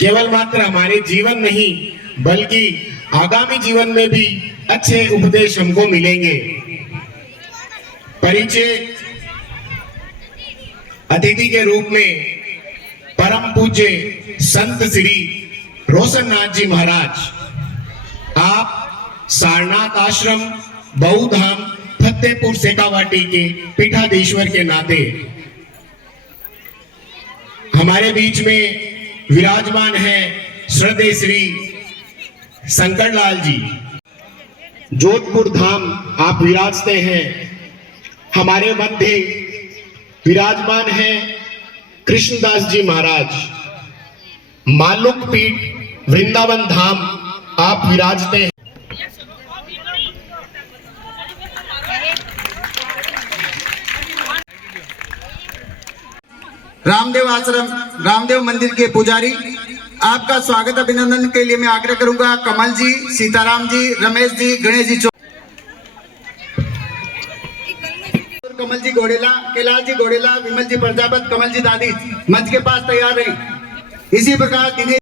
केवल मात्र हमारे जीवन नहीं बल्कि आगामी जीवन में भी अच्छे उपदेश हमको मिलेंगे। परिचय अतिथि के रूप में परम पूज्य संत श्री रोशननाथ जी महाराज, आप सारनाथ आश्रम बौद्ध धाम फतेहपुर सेकावाटी के पीठाधीश्वर के नाते हमारे बीच में विराजमान है श्रद्धेय श्री शंकरलाल जी। जोधपुर धाम आप विराजते हैं। हमारे मध्य विराजमान है कृष्णदास जी महाराज। मालुक पीठ वृंदावन धाम आप विराजते हैं। रामदेव आश्रम रामदेव मंदिर के पुजारी, आपका स्वागत अभिनंदन के लिए मैं आग्रह करूंगा कमल जी, सीताराम जी, रमेश जी, गणेश जी, कमल जी घोड़ेला, कैलाश जी घोड़ेला, विमल जी प्रजापत, कमल जी दादी मंच के पास तैयार रहे। इसी प्रकार दिनेश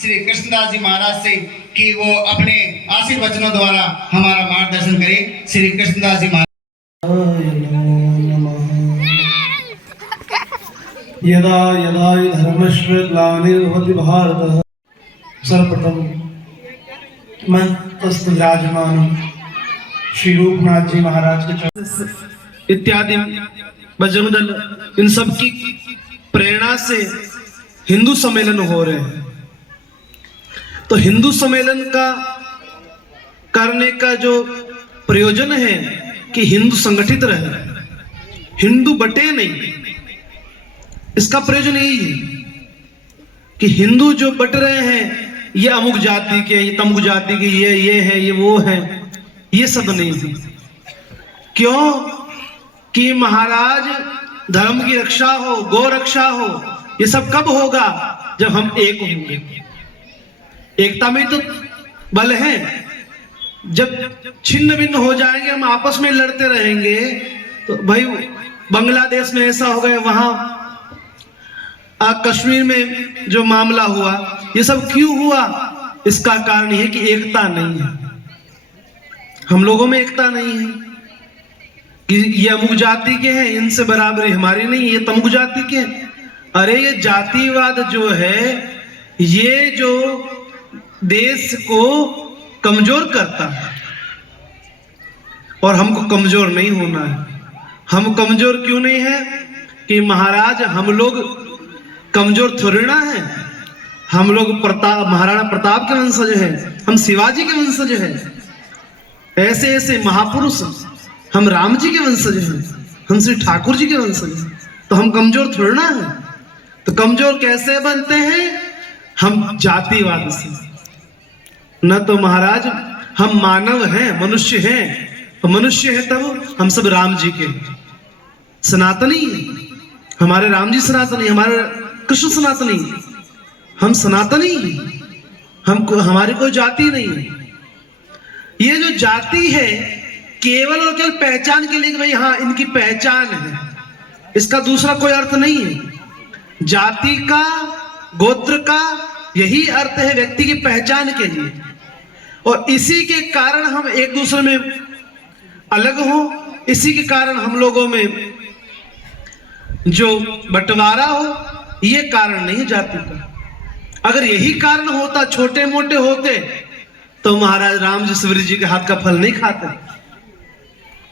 श्री कृष्णदास जी महाराज से कि वो अपने आशीर्वचनों द्वारा हमारा मार्गदर्शन करें। श्री कृष्णदास जी महाराज। यदा यदा हि धर्मस्य ग्लानिर्भवति भारतः सर्वप्रथम मंचस्थ विराजमान श्री रूपनाथ जी महाराज के इत्यादि बजरंग दल, इन सब की प्रेरणा से हिंदू सम्मेलन हो रहे हैं। तो हिंदू सम्मेलन का करने का जो प्रयोजन है कि हिंदू संगठित रहे, हिंदू बटे नहीं। इसका प्रयोजन यही है कि हिंदू जो बट रहे हैं, ये अमुक जाति के, ये तमुक जाति के, ये है, ये वो है, ये सब नहीं है। क्यों कि महाराज धर्म की रक्षा हो, गौ रक्षा हो, ये सब कब होगा? जब हम एक होंगे। एकता में तो बल है। जब छिन्न भिन्न हो जाएंगे, हम आपस में लड़ते रहेंगे, तो भाई बांग्लादेश में ऐसा हो गया, वहां कश्मीर में जो मामला हुआ, ये सब क्यों हुआ? इसका कारण यह कि एकता नहीं है, हम लोगों में एकता नहीं है कि ये अमुक जाति के हैं, इनसे बराबरी हमारी नहीं, ये तमुक जाति के हैं। अरे ये जातिवाद जो है, ये जो देश को कमजोर करता है, और हमको कमजोर नहीं होना है। हम कमजोर क्यों नहीं है कि महाराज हम लोग कमजोर थोड़ी ना है। हम लोग महाराणा प्रताप के वंशज हैं, हम शिवाजी के वंशज हैं। ऐसे ऐसे महापुरुष, हम राम जी के वंशज हैं, हम श्री ठाकुर जी के वंशज हैं। तो हम कमजोर थोड़ी ना है। तो कमजोर कैसे बनते हैं? हम जातिवाद से। न तो महाराज हम मानव हैं, मनुष्य हैं, तो मनुष्य है तब हम सब राम जी के सनातनी हैं। हमारे राम जी सनातनी, हमारे कृष्ण सनातनी, हम सनातनी हैं। हमको हमारी कोई जाति नहीं है। ये जो जाति है केवल और केवल पहचान के लिए कि भाई हाँ इनकी पहचान है, इसका दूसरा कोई अर्थ नहीं है। जाति का, गोत्र का यही अर्थ है व्यक्ति की पहचान के लिए, और इसी के कारण हम एक दूसरे में अलग हो, इसी के कारण हम लोगों में जो बंटवारा हो, ये कारण नहीं जाति का। अगर यही कारण होता, छोटे मोटे होते, तो महाराज राम जी शिवरी जी के हाथ का फल नहीं खाते।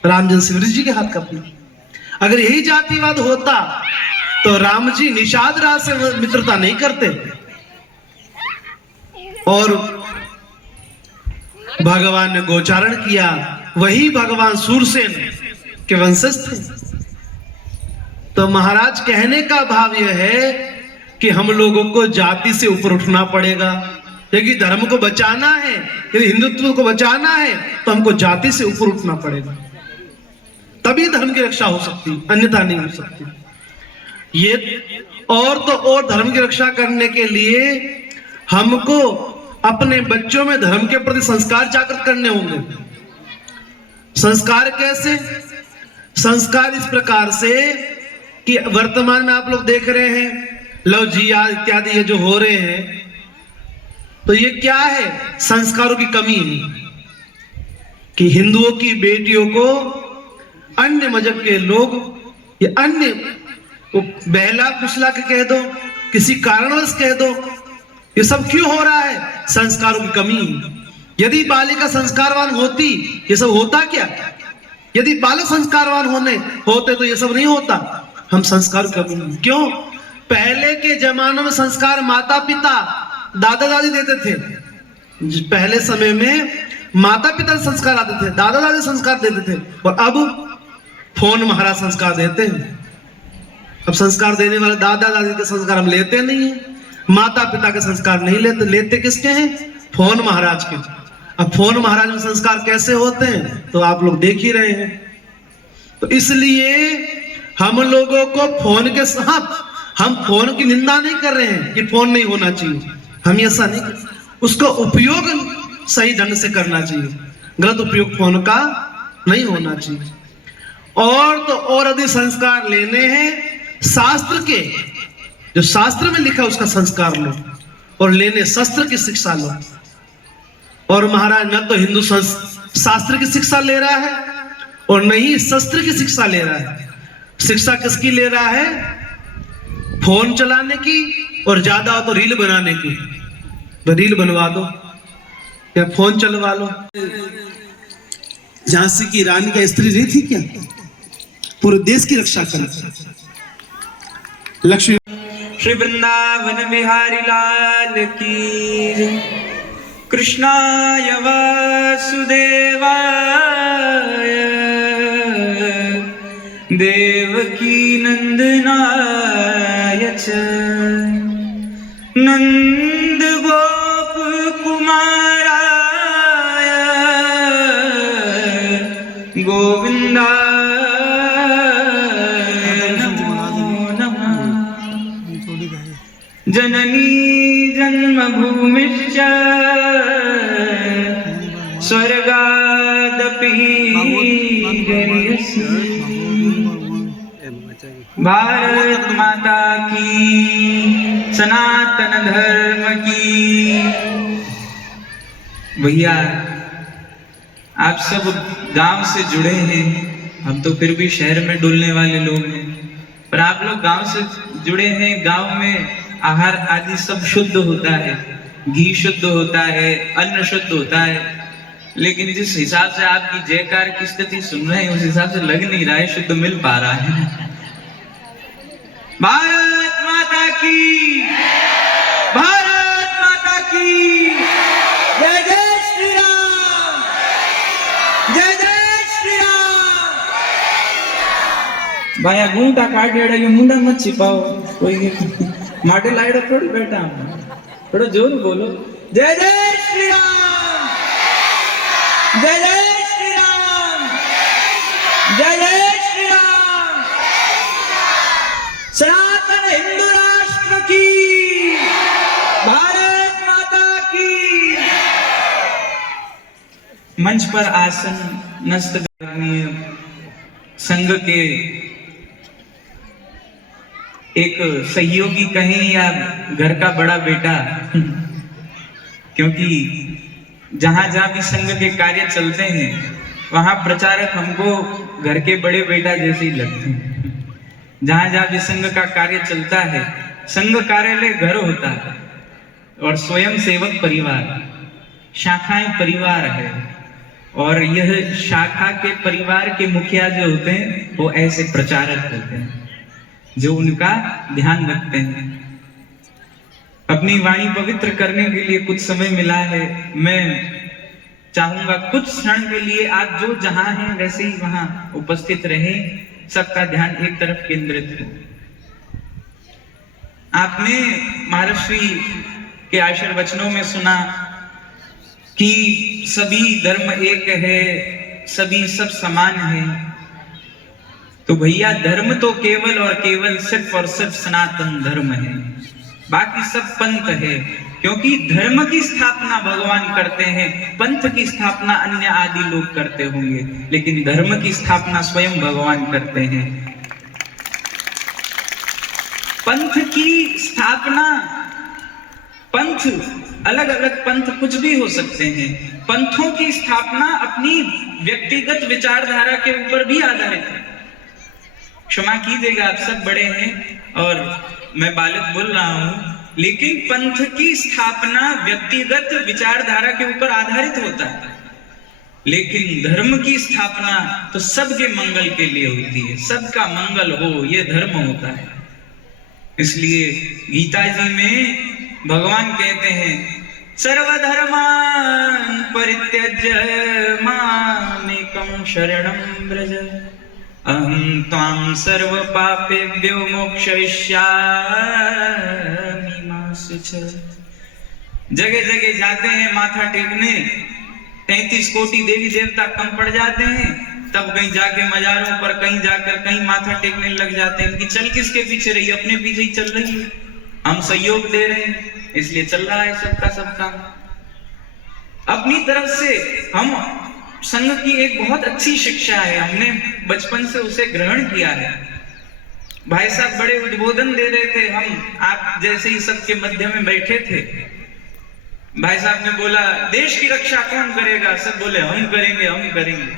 राम जी शिवरी जी के हाथ का फल, अगर यही जातिवाद होता तो राम जी निषाद राज से मित्रता नहीं करते, और भगवान ने गोचारण किया, वही भगवान सूरसेन के वंशज थे। तो महाराज कहने का भाव यह है कि हम लोगों को जाति से ऊपर उठना पड़ेगा। यदि धर्म को बचाना है, यदि हिंदुत्व को बचाना है, तो हमको जाति से ऊपर उठना पड़ेगा। तभी धर्म की रक्षा हो सकती, अन्यथा नहीं हो सकती। ये और तो और धर्म की रक्षा करने के लिए हमको अपने बच्चों में धर्म के प्रति संस्कार जागृत करने होंगे। संस्कार कैसे? संस्कार इस प्रकार से कि वर्तमान में आप लोग देख रहे हैं लव जिहाद इत्यादि ये जो हो रहे हैं, तो ये क्या है? संस्कारों की कमी है कि हिंदुओं की बेटियों को अन्य मजहब के लोग या अन्य बहला फुसला के कह दो, किसी कारणवश कह दो, ये सब क्यों हो रहा है? संस्कारों की कमी है। यदि बालिका संस्कारवान होती ये सब होता क्या? यदि बालक संस्कारवान होते तो ये सब नहीं होता। हम संस्कार कमी क्यों? पहले के जमानों में संस्कार माता पिता दादा दादी देते थे। पहले समय में माता पिता संस्कार आते थे, दादा दादी संस्कार देते थे, और अब फोन महाराज संस्कार देते हैं। अब संस्कार देने वाले दादा दादी के संस्कार हम लेते नहीं है, माता पिता के संस्कार नहीं लेते किसके हैं? फोन महाराज के। अब फोन महाराज में संस्कार कैसे होते हैं तो आप लोग देख ही रहे हैं। तो इसलिए हम लोगों को फोन के साथ, हम फोन की निंदा नहीं कर रहे हैं कि फोन नहीं होना चाहिए, हम ऐसा नहीं कर, उसका उपयोग सही ढंग से करना चाहिए, गलत उपयोग फोन का नहीं होना चाहिए। और तो और यदि संस्कार लेने हैं शास्त्र के, जो शास्त्र में लिखा उसका संस्कार लो, और लेने शस्त्र की शिक्षा लो। और महाराज न तो हिंदू शास्त्र की शिक्षा ले रहा है और न ही शस्त्र की शिक्षा ले रहा है। शिक्षा किसकी ले रहा है? फोन चलाने की, और ज्यादा हो तो रील बनाने की। तो रील बनवा दो या फोन चलवा लो। झांसी की रानी का स्त्री नहीं थी क्या? पूरे देश की रक्षा कर। लक्ष्मी श्री वृंदावन बिहारी लाल की, कृष्णाय वासुदेवाय देवकी नंदनाय च नंद गोप कुमाराय गोविंदाय नमो नमः। जननी जन्मभूमिश्च स्वर्गादपि गरीयसी। भारत माता की, सनातन धर्म की। भैया आप सब गांव से जुड़े हैं, हम तो फिर भी शहर में डुलने वाले लोग हैं, पर आप लोग गांव से जुड़े हैं। गांव में आहार आदि सब शुद्ध होता है, घी शुद्ध होता है, अन्न शुद्ध होता है, लेकिन जिस हिसाब से आपकी जयकार की स्थिति सुन रहे हैं उस हिसाब से लग नहीं रहा है शुद्ध मिल पा रहा है। भारत माता की, भारत माता की जय जय श्री राम, जय जय श्री राम। भाया घूंटा काटेड़ा ये मुंडा मत छिपाओ, कोई माटे लाइडो थोड़ी बैठा, थोड़ा जोर बोलो। जय जय श्री राम, जय जय श्री राम, जय जय श्री राम। सनातन हिंदू राष्ट्र की, भारत माता की। मंच पर आसन नस्त संघ के एक सहयोगी कहें या घर का बड़ा बेटा, क्योंकि जहां जहां भी संघ के कार्य चलते हैं वहां प्रचारक हमको घर के बड़े बेटा जैसे ही लगते हैं। जहां जहां भी संघ का कार्य चलता है, संघ कार्यालय घर होता है और स्वयं सेवक परिवार, शाखाएं परिवार है, और यह शाखा के परिवार के मुखिया जो होते हैं वो ऐसे प्रचारक होते हैं जो उनका ध्यान रखते हैं। अपनी वाणी पवित्र करने के लिए कुछ समय मिला है, मैं चाहूंगा कुछ क्षण के लिए आप जो जहां हैं वैसे ही वहां उपस्थित रहें, सबका ध्यान एक तरफ केंद्रित हो। आपने महर्षि के आशीर्वचनों में सुना कि सभी धर्म एक है, सभी सब समान है, तो भैया धर्म तो केवल और केवल सिर्फ और सिर्फ सनातन धर्म है, बाकी सब पंथ है। क्योंकि धर्म की स्थापना भगवान करते हैं, पंथ की स्थापना अन्य आदि लोग करते होंगे, लेकिन धर्म की स्थापना स्वयं भगवान करते हैं। पंथ की स्थापना, पंथ अलग अलग पंथ कुछ भी हो सकते हैं, पंथों की स्थापना अपनी व्यक्तिगत विचारधारा के ऊपर भी आधारित है। क्षमा कीजिएगा, आप सब बड़े हैं और मैं बालक बोल रहा हूं, लेकिन पंथ की स्थापना व्यक्तिगत विचारधारा के ऊपर आधारित होता है, लेकिन धर्म की स्थापना तो सबके मंगल के लिए होती है। सबका मंगल हो, यह धर्म होता है। इसलिए गीता जी में भगवान कहते हैं, सर्वधर्मान् परित्यज्य मामेकं शरणं व्रज अहं त्वां सर्व पापेभ्यो मोक्षयिष्यामि मा शुचः। जगह जगह जाते हैं माथा टेकने, 33 कोटि देवी देवता कम पड़ जाते हैं, तब कहीं जाके मजारों पर, कहीं जाकर कहीं माथा टेकने लग जाते हैं कि चल किसके पीछे रही, अपने पीछे ही चल रही है, हम सहयोग दे रहे हैं इसलिए चल रहा है सबका सब काम। अपनी तरफ से हम संघ की एक बहुत अच्छी शिक्षा है, हमने बचपन से उसे ग्रहण किया है। भाई साहब बड़े उद्बोधन दे रहे थे, हम आप जैसे ही सबके मध्य में बैठे थे, भाई साहब ने बोला देश की रक्षा कौन करेगा, सब बोले हम करेंगे हम करेंगे।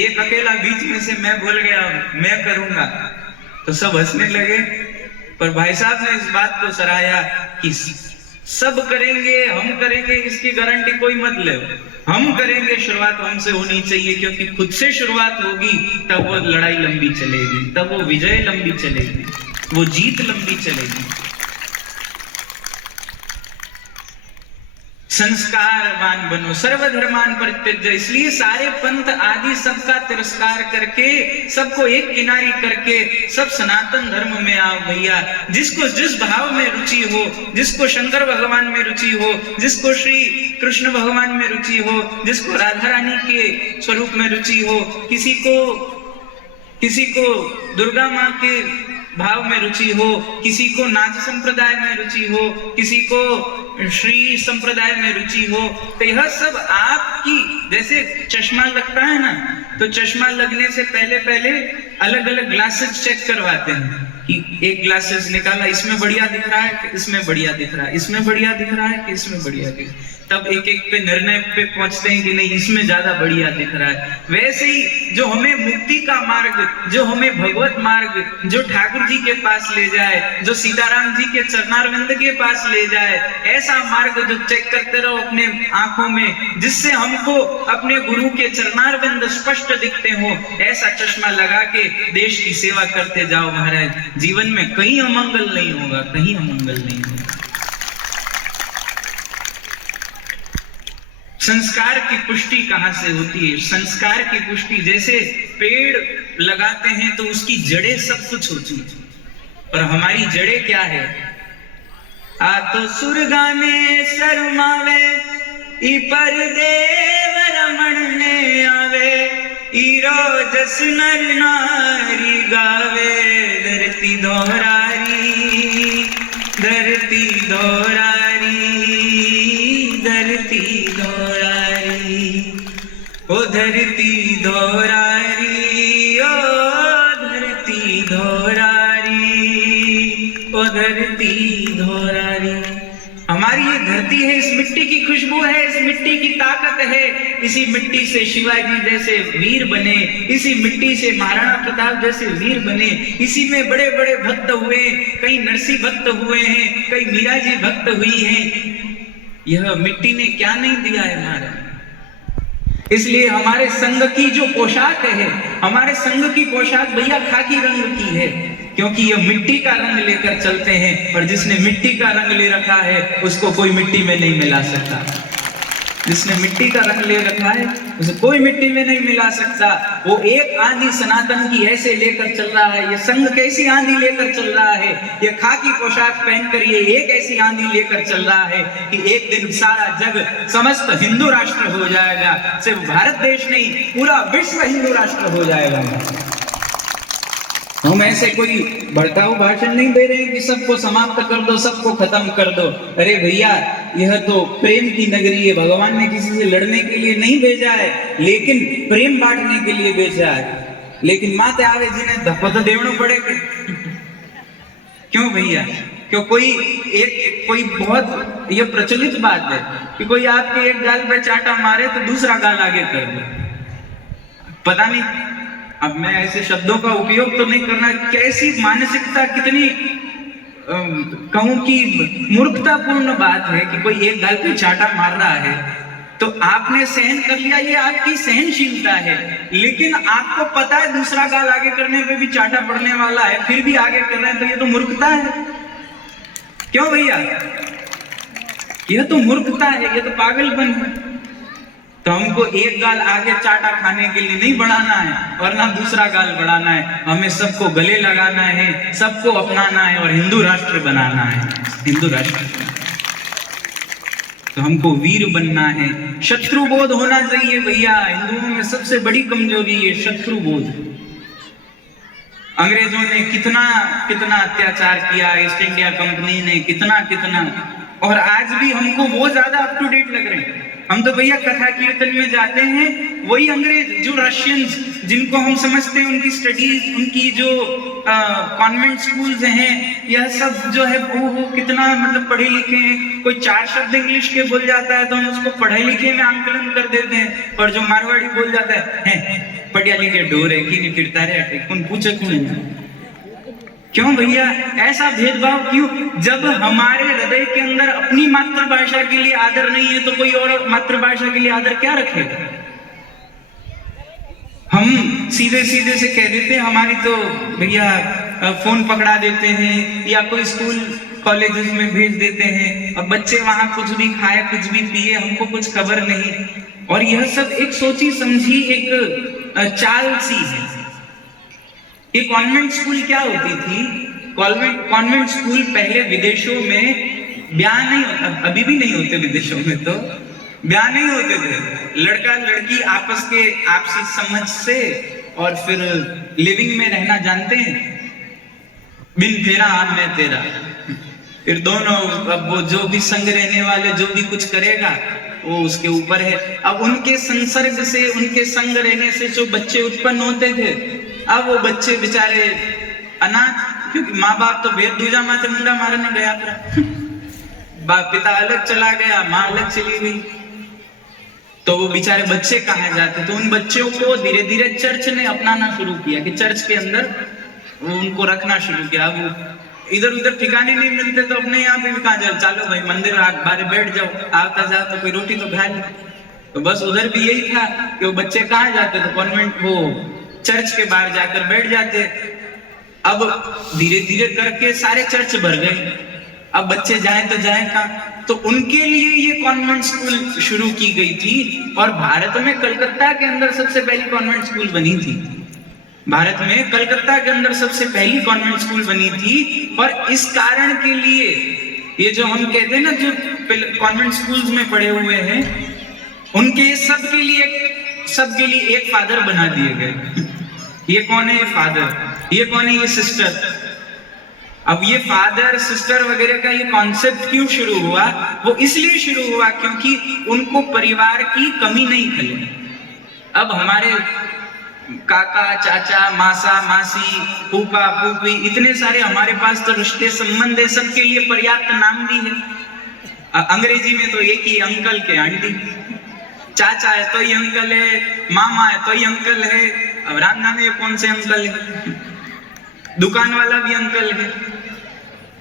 एक अकेला बीच में से मैं बोल गया मैं करूंगा, तो सब हंसने लगे। पर भाई साहब ने इस बात को सराहा कि सब करेंगे हम करेंगे इसकी गारंटी कोई मत ले, हम करेंगे, शुरुआत हमसे होनी चाहिए, क्योंकि खुद से शुरुआत होगी तब वो लड़ाई लंबी चलेगी, तब वो विजय लंबी चलेगी, वो जीत लंबी चलेगी। संस्कारवान बनो, सर्वधर्मान परित्यज्य। इसलिए सारे पंथ आदि सबका तिरस्कार करके, सबको एक किनारी करके सब सनातन धर्म में आओ भैया। जिसको जिस भाव में रुचि हो, जिसको शंकर भगवान में रुचि हो, जिसको श्री कृष्ण भगवान में रुचि हो, जिसको राधा रानी के स्वरूप में रुचि हो, किसी को दुर्गा माँ के भाव में रुचि हो, किसी को नाथ संप्रदाय में रुचि हो, किसी को श्री संप्रदाय में रुचि हो, तो यह सब आपकी, जैसे चश्मा लगता है ना, तो चश्मा लगने से पहले पहले अलग अलग ग्लासेस चेक करवाते हैं कि एक ग्लासेस निकाला, इसमें बढ़िया दिख रहा है कि इसमें बढ़िया दिख रहा है, इसमें बढ़िया दिख रहा है कि इसमें बढ़िया दिख रहा है, तब एक एक पे निर्णय पे पहुंचते हैं कि नहीं इसमें ज्यादा बढ़िया दिख रहा है। वैसे ही जो हमें मुक्ति का मार्ग, जो हमें भगवत मार्ग, जो ठाकुर जी के पास ले जाए, जो सीताराम जी के चरणारविंद के पास ले जाए, ऐसा मार्ग जो चेक करते रहो अपने आंखों में, जिससे हमको अपने गुरु के चरणारविंद स्पष्ट दिखते हो, ऐसा चश्मा लगा के देश की सेवा करते जाओ महाराज। जीवन में कहीं अमंगल नहीं होगा, कहीं अमंगल नहीं होगा। संस्कार की पुष्टि कहां से होती है? संस्कार की पुष्टि, जैसे पेड़ लगाते हैं तो उसकी जड़ें सब कुछ होती है, और हमारी जड़ें क्या है? आ तो सुरगा में शर्मावे, ई पर देव रमण ने आवे, ई रोजस नर नारी गावे, धरती दोहरारी, धरती दोहरारी, धरती दोहरारी, ओ धरती दोहरारी, ओ धरती दोहरारी, ओ धरती दोहरारी। हमारी ये धरती है, इस मिट्टी की खुशबू है, इस मिट्टी की ताकत है। इसी मिट्टी से शिवाजी जैसे वीर बने, इसी मिट्टी से महाराणा प्रताप जैसे वीर बने, इसी में बड़े बड़े भक्त हुए, कई नरसिंह भक्त हुए हैं, कई मीरा जी भक्त हुई हैं। यह मिट्टी ने क्या नहीं दिया है महाराज। इसलिए हमारे संघ की जो पोशाक है, हमारे संघ की पोशाक भैया खाकी रंग की है, क्योंकि ये मिट्टी का रंग लेकर चलते हैं, और जिसने मिट्टी का रंग ले रखा है उसको कोई मिट्टी में नहीं मिला सकता। जिसने मिट्टी का रंग ले रखा है उसे कोई मिट्टी में नहीं मिला सकता। वो एक आंधी सनातन की ऐसे लेकर चल रहा है। ये संघ कैसी आंधी लेकर चल रहा है? ये खाकी पोशाक पहनकर ये एक ऐसी आंधी लेकर चल रहा है कि एक दिन सारा जग समस्त हिंदू राष्ट्र हो जाएगा। सिर्फ भारत देश नहीं, पूरा विश्व हिंदू राष्ट्र हो जाएगा। हम ऐसे कोई भड़काऊ भाषण नहीं दे रहे हैं कि सबको समाप्त कर दो, सबको खत्म कर दो। अरे भैया, यह तो प्रेम की नगरी है। भगवान ने किसी से लड़ने के लिए नहीं भेजा है, लेकिन प्रेम बांटने के लिए भेजा है। लेकिन माते आवे जिन्हें धक्का तो देवना पड़ेगा। क्यों भैया? क्यों कोई बहुत ये प्रचलित बात है कि कोई आपके एक गाल पे चाटा मारे तो दूसरा गाल आगे कर दे। पता नहीं, अब मैं ऐसे शब्दों का उपयोग तो नहीं करना, कैसी मानसिकता, कितनी कहूं कि मूर्खतापूर्ण बात है कि कोई एक गाल पे चाटा मार रहा है तो आपने सहन कर लिया, ये आपकी सहनशीलता है। लेकिन आपको पता है दूसरा गाल आगे करने पे भी चाटा पड़ने वाला है, फिर भी आगे कर रहे हैं, तो ये तो मूर्खता है। क्यों भैया? यह तो मूर्खता है, ये तो पागलपन है। तो हमको एक गाल आगे चाटा खाने के लिए नहीं बढ़ाना है और ना दूसरा गाल बढ़ाना है। हमें सबको गले लगाना है, सबको अपनाना है और हिंदू राष्ट्र बनाना है। हिंदू राष्ट्र तो हमको वीर बनना है। शत्रुबोध होना चाहिए भैया। हिंदुओं में सबसे बड़ी कमजोरी है शत्रुबोध। अंग्रेजों ने कितना कितना अत्याचार किया, ईस्ट इंडिया कंपनी ने कितना कितना, और आज भी हमको वो ज्यादा अप टू डेट लग रहे हैं। हम तो भैया कथा कीर्तन में जाते हैं, वही अंग्रेज जो रशियंस जिनको हम समझते हैं, उनकी स्टडीज, उनकी जो कॉन्वेंट स्कूल्स हैं, यह सब जो है वो कितना मतलब पढ़े लिखे हैं। कोई 4 शब्द इंग्लिश के बोल जाता है तो हम उसको पढ़े लिखे में आंकलन कर देते हैं, और जो मारवाड़ी बोल जाता है पढ़िया लिखे डोर है कि नहीं फिरता रहे, कौन पूछे कौन। क्यों भैया ऐसा भेदभाव क्यों? जब हमारे हृदय के अंदर अपनी मातृभाषा के लिए आदर नहीं है तो कोई और मातृभाषा के लिए आदर क्या रखेगा? हम सीधे सीधे से कह देते हैं, हमारी तो भैया फोन पकड़ा देते हैं या कोई स्कूल कॉलेजेस में भेज देते हैं, अब बच्चे वहां कुछ भी खाए कुछ भी पिए, हमको कुछ खबर नहीं। और यह सब एक सोची समझी एक चाल सी है। ये कॉन्वेंट स्कूल क्या होती थी? कॉन्वेंट स्कूल पहले विदेशों में ब्याह नहीं, अभी भी नहीं होते विदेशों में, तो ब्याह नहीं होते थे। लड़का लड़की आपस के आपसी समझ से और फिर लिविंग में रहना जानते हैं, बिन तेरा आम में तेरा। फिर दोनों, अब वो जो भी संग रहने वाले जो भी कुछ करेगा वो उसके ऊपर है। अब उनके संसर्ग से, उनके संग रहने से जो बच्चे उत्पन्न होते थे, अब वो बच्चे बेचारे अनाथ, क्योंकि माँ बाप तो भेद दूजा माथे मुंडा मारने गया था, बाप पिता अलग चला गया, माँ अलग चली गई, तो वो बेचारे बच्चे कहाँ जाते? तो उन बच्चों को धीरे धीरे चर्च ने अपनाना शुरू किया कि चर्च के अंदर वो उनको रखना शुरू किया। वो इधर उधर ठिकाने नहीं मिलते तो अपने यहाँ पे भी कहाँ जाओ, चलो भाई मंदिर बाहर बैठ जाओ, आता जाओ तो कोई रोटी तो खा ली। तो बस उधर भी यही था कि वो बच्चे कहाँ जाते थे? कॉन्वेंट, वो चर्च के बाहर जाकर बैठ जाते। अब धीरे धीरे करके सारे चर्च भर गए, अब बच्चे जाएं तो जाएं कहाँ? तो उनके लिए ये कॉन्वेंट स्कूल शुरू की गई थी। और भारत में कलकत्ता के अंदर सबसे पहली कॉन्वेंट स्कूल बनी थी। भारत में कलकत्ता के अंदर सबसे पहली कॉन्वेंट स्कूल बनी थी। और इस कारण के लिए ये जो हम कहते हैं ना, जो कॉन्वेंट स्कूल्स में पढ़े हुए हैं, उनके सबके लिए एक फादर बना दिए गए। ये कौन है? ये फादर। ये कौन है? ये सिस्टर। अब ये फादर सिस्टर वगैरह का ये कॉन्सेप्ट क्यों शुरू हुआ? वो इसलिए शुरू हुआ क्योंकि उनको परिवार की कमी नहीं खली। अब हमारे काका चाचा मासा मासी फूफा फूफी इतने सारे हमारे पास तो रिश्ते संबंध है, सबके लिए पर्याप्त नाम भी है। अंग्रेजी में तो एक ही अंकल के आंटी, चाचा है तो ये अंकल है, मामा है तो ये अंकल है। अब राम नाम ये कौन से अंकल है? दुकान वाला भी अंकल है।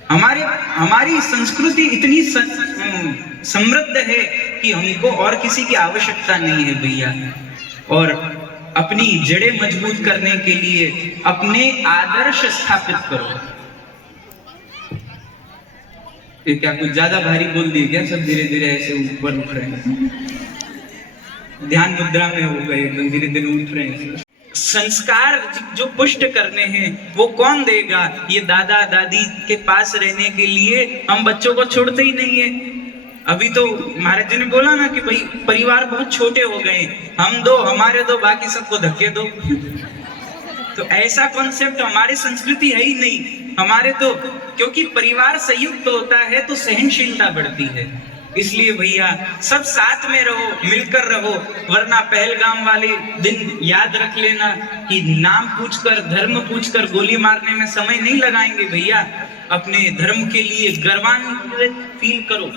हमारी संस्कृति इतनी समृद्ध है कि हमको और किसी की आवश्यकता नहीं है भैया। और अपनी जड़ें मजबूत करने के लिए अपने आदर्श स्थापित करो। ये क्या कुछ ज्यादा भारी बोल दिए क्या? सब धीरे धीरे ऐसे ऊपर उठ रहे हैं, ध्यान मुद्रा में हो गए, एकदम धीरे धीरे उठ रहे हैं। संस्कार जो पुष्ट करने हैं वो कौन देगा? ये दादा दादी के पास रहने के लिए हम बच्चों को छोड़ते ही नहीं है। अभी तो महाराज जी ने बोला ना कि भाई परिवार बहुत छोटे हो गए, हम दो हमारे दो बाकी सबको धक्के दो। तो ऐसा कॉन्सेप्ट हमारे संस्कृति है ही नहीं हमारे तो, क्योंकि परिवार संयुक्त होता है तो सहनशीलता बढ़ती है। इसलिए भैया सब साथ में रहो, मिलकर रहो, वरना पहलगाम वाले दिन याद रख लेना कि नाम पूछकर धर्म पूछकर गोली मारने में समय नहीं लगाएंगे भैया। अपने धर्म के लिए गर्वान्वित फील करो,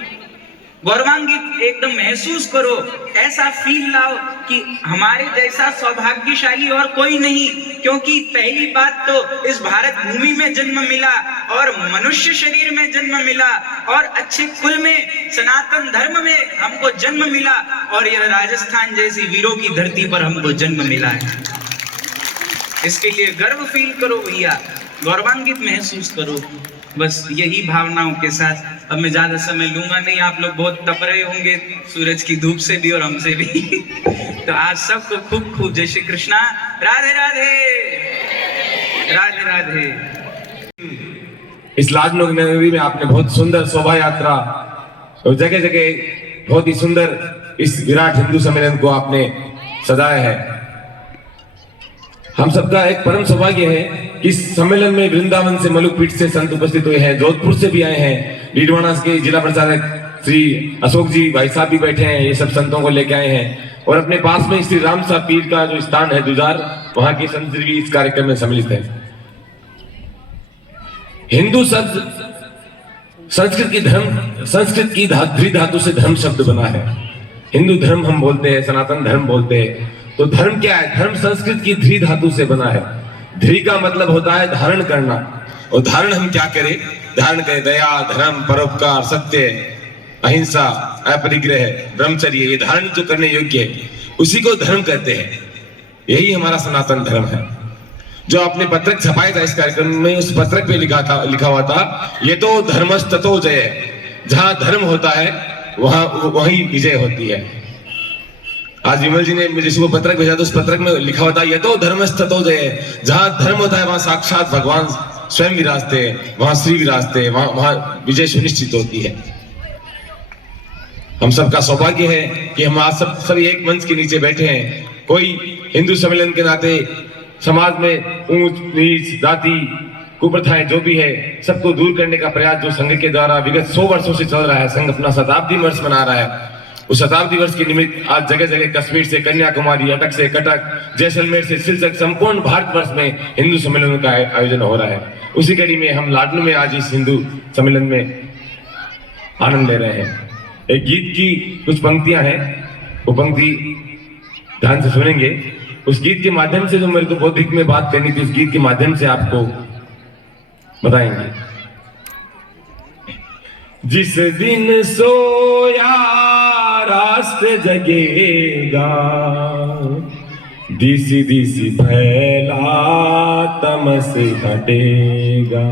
गौरवान्वित एकदम महसूस करो, ऐसा फील लाओ कि हमारे जैसा सौभाग्यशाली और कोई नहीं। क्योंकि पहली बात तो इस भारत भूमि में जन्म मिला और मनुष्य शरीर में जन्म मिला और अच्छे कुल में सनातन धर्म में हमको जन्म मिला और यह राजस्थान जैसी वीरों की धरती पर हमको जन्म मिला है। इसके लिए गर्व फील करो भैया, गौरवान्वित महसूस करो। बस यही भावनाओं के साथ अब मैं ज्यादा समय लूंगा नहीं, आप लोग बहुत तप रहे होंगे सूरज की धूप से भी और हमसे भी तो आज सबको खूब खूब जय श्री कृष्णा, राधे राधे, राधे राधे। इस लाडनू नगरी में आपने बहुत सुंदर शोभा यात्रा और जगह जगह बहुत ही सुंदर इस विराट हिंदू सम्मेलन को आपने सजाया है। हम सबका एक परम सौभाग्य है कि इस सम्मेलन में वृंदावन से, मलुकपीठ से संत उपस्थित हुए हैं, जोधपुर से भी आए हैं, लीडवाना के जिला प्रचारक श्री अशोक जी भाई साहब भी बैठे हैं, ये सब संतों को लेके आए हैं। और अपने पास में श्री राम साहब पीर का जो स्थान है दुजार, वहां के संत भी इस कार्यक्रम में सम्मिलित है। हिंदू शब्द संस्कृत की धातु से धर्म शब्द बना है। हिंदू धर्म हम बोलते हैं, सनातन धर्म बोलते हैं। तो धर्म क्या है? धर्म संस्कृत की ध्री धातु से बना है। ध्री का मतलब होता है धारण करना, और धारण हम क्या करें? धारण करें दया, धर्म, परोपकार, सत्य, अहिंसा, अपरिग्रह, ब्रह्मचर्य। ये धारण जो करने योग्य है उसी को धर्म कहते हैं। यही हमारा सनातन धर्म है। जो आपने पत्रक छपाया था इस कार्यक्रम में, उस पत्रक पे लिखा हुआ था, ये तो धर्मस्ततो जय। जहां धर्म होता है वहीं विजय होती है। आज विमल जी ने मुझे सुबह पत्रक भेजा, तो उस पत्रक में लिखा होता है ये तो धर्मस्ततो जय। जहां धर्म होता है वहां साक्षात भगवान स्वयं विराजते हैं, वहां श्री विराजते हैं, वहां विजय सुनिश्चित होती है। हम सबका सौभाग्य है कि हम आज सभी एक मंच के नीचे बैठे हैं। कोई हिंदू सम्मेलन के नाते समाज में ऊंच नीच, जाति, कुप्रथाएं जो भी है सबको दूर करने का प्रयास जो संघ के द्वारा विगत 100 वर्षों से चल रहा है। संघ अपना शताब्दी वर्ष मना रहा है। उस शताब्दी वर्ष के निमित्त आज जगह जगह कश्मीर से कन्याकुमारी, अटक से कटक, जैसलमेर से सिलचर, संपूर्ण भारतवर्ष में हिंदू सम्मेलन का आयोजन हो रहा है। उसी कड़ी में हम लाडनू में आज इस हिंदू सम्मेलन में आनंद ले रहे हैं। एक गीत की कुछ पंक्तियां हैं, वो पंक्ति ध्यान से सुनेंगे। उस गीत के माध्यम से जो मेरे को बौद्धिक में बात करनी थी, उस गीत के माध्यम से आपको बताएंगे। जिस दिन सोया राष्ट्र जगेगा, दिसी दिसी फैला तमस हटेगा।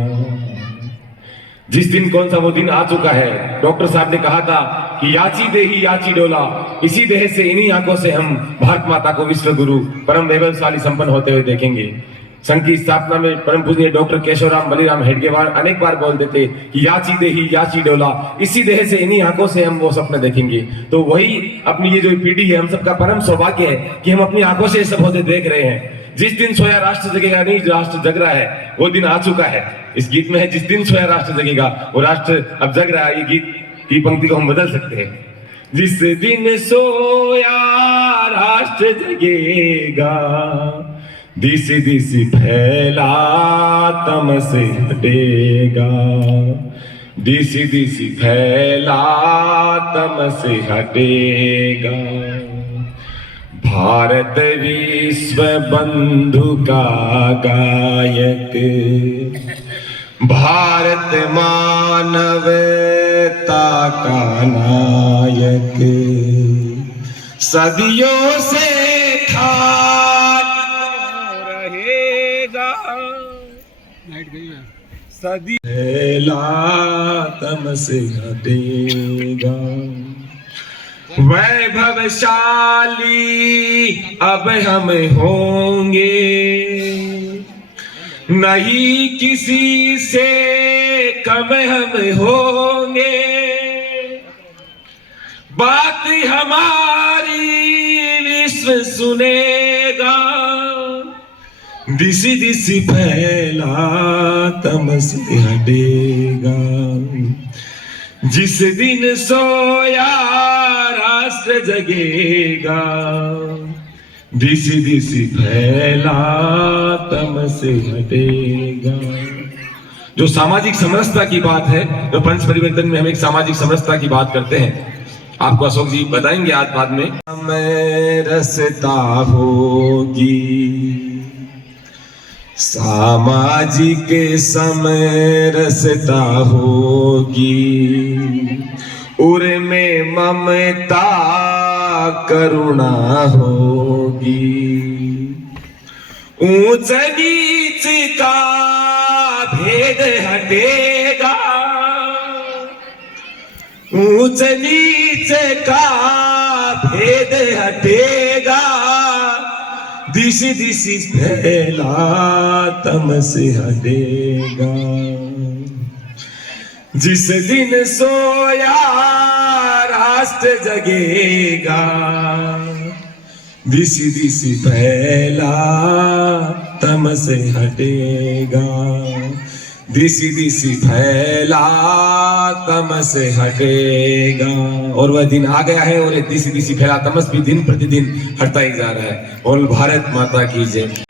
जिस दिन, कौन सा वो दिन आ चुका है। डॉक्टर साहब ने कहा था कि याची देही याची डोला, इसी देह से, इन्हीं आंखों से हम भारत माता को विश्व गुरु परम वैभवशाली संपन्न होते हुए देखेंगे। संघ की स्थापना में परम पूजनीय डॉक्टर केशवराम बलिराम हेडगेवार अनेक बार बोलते थे कि याची देही याची डोला, इसी देह से, इन्हीं आंखों से हम वो सपने देखेंगे। तो वही अपनी ये जो पीढ़ी है, हम सबका परम सौभाग्य है कि हम अपनी आंखों से ये सब होते देख रहे हैं। जिस दिन सोया राष्ट्र जगेगा, नहीं राष्ट्र जग रहा है, वो दिन आ चुका है। इस गीत में है जिस दिन सोया राष्ट्र जगेगा, वो राष्ट्र अब जग रहा है। ये गीत की पंक्ति को हम बदल सकते हैं। जिस दिन सोया राष्ट्र जगेगा, दिसी दिसी फैला तमस हटेगा, दिसी दिसी फैला तमस हटेगा। भारत विश्व बंधु का गायक, भारत मानवता का नायक, सदियों से सदी तम से हटेगा। वैभवशाली अब हम होंगे, नहीं किसी से कम हम होंगे। बात हमारी विश्व सुनेगा, दिसी दिसी फैला तमस हटेगा, जिस दिन सोया राष्ट्र जगेगा, दिसी दिसी फैला तमस हटेगा। जो सामाजिक समरसता की बात है, जो पंच परिवर्तन में हम एक सामाजिक समरसता की बात करते हैं, आपको अशोक जी बताएंगे आज बाद में। समरसता होगी, सामाजिक समरसता होगी, उर्मे ममता करुणा होगी, ऊंच नीच का भेद हटेगा, ऊंच नीच का भेद हटेगा, दिशि दिशि फैला तमस हटेगा, जिस दिन सोया राष्ट्र जगेगा, दिशि दिशि फैला तमस हटेगा, दिशि दिशि फैला तमस हटेगा। और वह दिन आ गया है और दिशि दिशि फैला तमस भी दिन प्रतिदिन हटता ही जा रहा है। और भारत माता की जय।